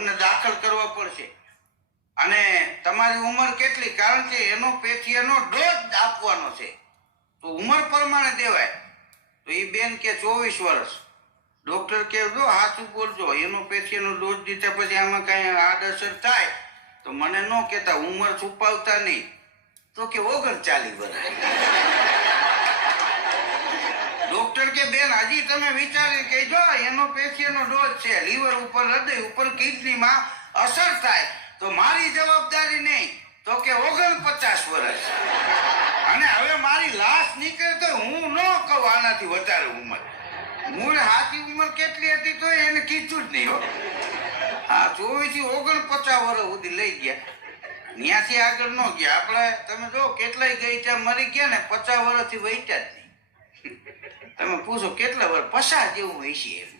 તમને દાખલ કરવો પડશે. અને તમારી ઉંમર કેટલી? કારણ કે એનો પેથીયાનો ડોઝ આપવાનો છે. તો ઉંમર પ્રમાણે દેવાય. તો એ બેન કે ચોવીસ વર્ષ. ડોક્ટર કે જો સાચું બોલજો, એનો પેથીયાનો ડોઝ દીધા પછી આમાં કઈ આડઅસર થાય, તો મને ન કહેતા, ઉંમર છુપાવતા નહીં. તો કે ઓગણ ચાલી વર્ષ. ડોક્ટર કે બેન, હજી તમે વિચારી કે પેશીનો ડોઝ છે. લીવર ઉપર, હૃદય ઉપર, કિડનીમાં અસર થાય. તો મારી જવાબદારી નહીં, તો કે ઓગણપચાસ વર્ષ. અને હવે મારી લાશ નીકળે તો હું ન કહું આનાથી વધારે ઉંમર. મૂળ હાથી ઉંમર કેટલી હતી તો એને કીધું જ નહીં, હો. હા ચોવીસથી ઓગણપચાસ વર્ષ સુધી લઈ ગયા. ત્યાંથી આગળ ન ગયા. આપણે, તમે જો, કેટલાય ગઈ ત્યાં મરી ગયા ને, પચાસ વર્ષથી વહીત્યા જ નહીં. તમે પૂછો, કેટલા વર્ષ? પચાસ જેવું હોય એમ.